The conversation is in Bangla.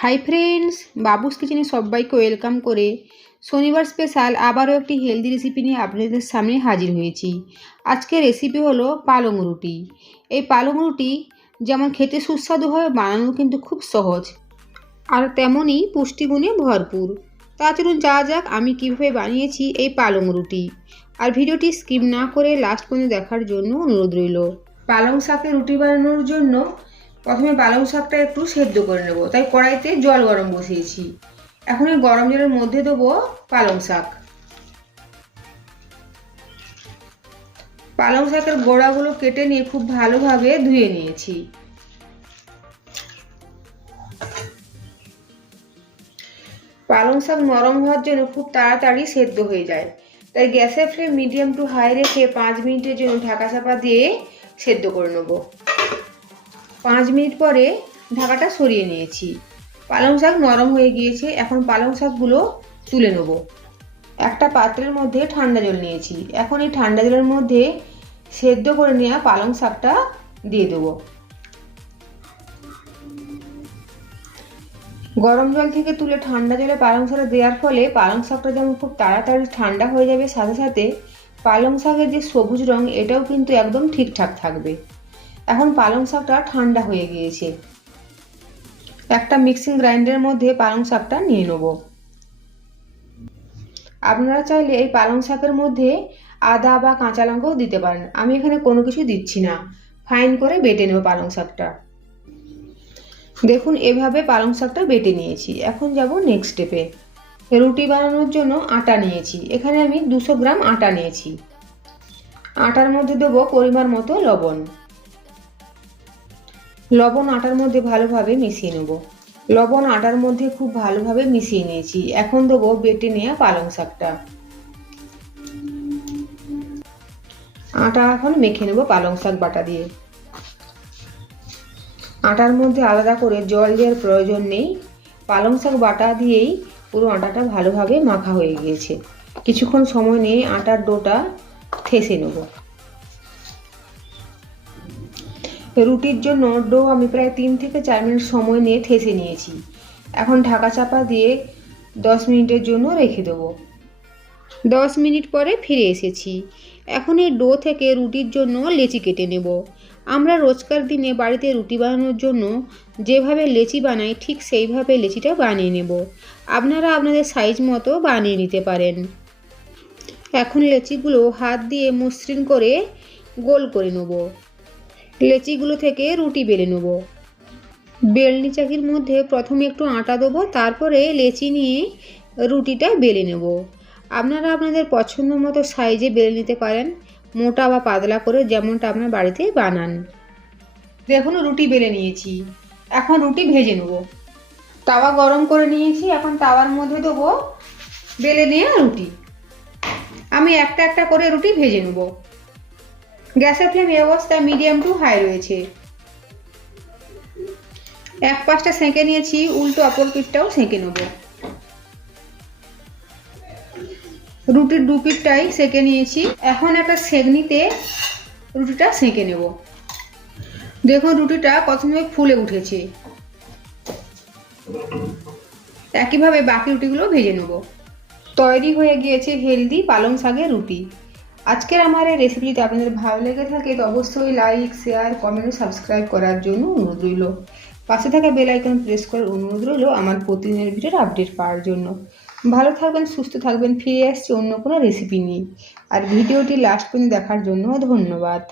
হাই ফ্রেন্ডস বাবুস কিচেনে সবাইকে ওয়েলকাম করে শনিবার স্পেশাল আবারও একটি হেলদি রেসিপি নিয়ে আপনাদের সামনে হাজির হয়েছি। আজকের রেসিপি হলো পালং রুটি। এই পালং রুটি যেমন খেতে সুস্বাদু হয় বানানো কিন্তু খুব সহজ। আর তেমনই পুষ্টিগুণে ভরপুর। তা চলুন যা যাক আমি কীভাবে বানিয়েছি এই পালং রুটি। আর ভিডিওটি স্কিপ না করে লাস্ট পর্যন্ত দেখার জন্য অনুরোধ রইল। পালং শাকে রুটি বানানোর জন্য প্রথমে পালং শাকটা একটু সেদ্ধ করে নেব। তাই কড়াইতে জল গরম বসিয়েছি। এখন এই গরম জলের মধ্যে দেবো পালং শাক। পালং শাকের গোড়াগুলো কেটে নিয়ে খুব ভালোভাবে ধুয়ে নিয়েছি। পালং শাক নরম হওয়ার জন্য খুব তাড়াতাড়ি সেদ্ধ হয়ে যায়। তাই গ্যাসের ফ্লেম মিডিয়াম টু হাই রেখে পাঁচ মিনিটের জন্য ঢাকা চাপা দিয়ে সেদ্ধ করে নেব। পাঁচ মিনিট পরে ঢাকাটা সরিয়ে নিয়েছি। পালং শাক নরম হয়ে গিয়েছে, এখন পালং শাকগুলো তুলে নেব। একটা পাত্রের মধ্যে ঠান্ডা জল নিয়েছি। এখন এই ঠান্ডা জলের মধ্যে সেদ্ধ করে নেওয়া পালং শাকটা দিয়ে দেবো। গরম জল থেকে তুলে ঠান্ডা জলে পালং শাকটা দেওয়ার ফলে পালং শাকটা যেমন খুব তাড়াতাড়ি ঠান্ডা হয়ে যাবে, সাথে সাথে পালং শাকের যে সবুজ রং, এটাও কিন্তু একদম ঠিকঠাক থাকবে। এখন পালং শাকটা ঠান্ডা হয়ে গিয়েছে। একটা মিক্সিং গ্রাইন্ডারের মধ্যে পালং শাকটা নিয়ে নেব। আপনারা চাইলে এই পালং শাকের মধ্যে আদা বা কাঁচা লঙ্কাও দিতে পারেন। আমি এখানে কোনো কিছু দিচ্ছি না। ফাইন করে বেটে নেব পালং শাকটা। দেখুন, এভাবে পালং শাকটা বেটে নিয়েছি। এখন যাব নেক্সট স্টেপে রুটি বানানোর জন্য আটা নিয়েছি। এখানে আমি দুশো গ্রাম আটা নিয়েছি। আটার মধ্যে দেবো পরিমাণ মতো লবণ। লবণ আটার মধ্যে ভালোভাবে মিশিয়ে নেব। লবণ আটার মধ্যে খুব ভালোভাবে মিশিয়ে নিয়েছি। এখন দেবো বেটে নেওয়া পালং শাকটা। আটা এখন মেখে নেব পালং শাক বাটা দিয়ে। আটার মধ্যে আলাদা করে জল দেওয়ার প্রয়োজন নেই। পালং শাক বাটা দিয়েই পুরো আটাটা ভালোভাবে মাখা হয়ে গিয়েছে। কিছুক্ষণ সময় নিয়ে আটার ডোটা ঠেসে নেব। রুটির জন্য ডো আমি প্রায় তিন থেকে চার মিনিট সময় নিয়ে ঠেসে নিয়েছি। এখন ঢাকা চাপা দিয়ে দশ মিনিটের জন্য রেখে দেবো। দশ মিনিট পরে ফিরে এসেছি। এখন এই ডো থেকে রুটির জন্য লেচি কেটে নেব। আমরা রোজকার দিনে বাড়িতে রুটি বানানোর জন্য যেভাবে লেচি বানাই, ঠিক সেইভাবে লেচিটা বানিয়ে নেব। আপনারা আপনাদের সাইজ মতো বানিয়ে নিতে পারেন। এখন লেচিগুলো হাত দিয়ে মসৃণ করে গোল করে নেব। লেচিগুলো থেকে রুটি বেলে নেব। বেলনি চাকির মধ্যে প্রথমে একটু আটা দেবো, তারপরে লেচি নিয়ে রুটিটা বেলে নেব। আপনারা আপনাদের পছন্দ মতো সাইজে বেলে নিতে পারেন, মোটা বা পাতলা করে যেমনটা আপনার বাড়িতে বানান। দেখুন, রুটি বেলে নিয়েছি। এখন রুটি ভেজে নেব। তাওয়া গরম করে নিয়েছি, এখন তাওয়ার মধ্যে দেবো বেলে নেওয়া রুটি। আমি একটা একটা করে রুটি ভেজে নেব। গ্যাসের ফ্লেম এই অবস্থায় মিডিয়াম টু হাই রয়েছে। এক পাশটা সেঁকে নিয়েছি, উল্টো অপর পিঠটাও সেঁকে নেব। রুটির দু পিঠটাই সেঁকে নিয়েছি। এখন একটা সেগনিতে রুটিটা সেঁকে নেব। দেখুন রুটিটা প্রথমে ফুলে উঠেছে। একইভাবে বাকি রুটিগুলো ভেজে নেব। তৈরি হয়ে গিয়েছে হেলদি পালং শাকের রুটি। আজকের আমার এই রেসিপি যদি আপনাদের ভালো লেগে থাকে তো অবশ্যই লাইক শেয়ার কমেন্ট সাবস্ক্রাইব করার জন্য অনুরোধ রইল। পাশে থাকা বেল আইকন প্রেস করার অনুরোধ রইল আমার প্রতিদিনের ভিডিওর আপডেট পাওয়ার জন্য। ভালো থাকবেন, সুস্থ থাকবেন, ফিরে আসছি অন্য কোনো রেসিপি নিয়ে। আর ভিডিওটি লাস্ট পর্যন্ত দেখার জন্য ধন্যবাদ।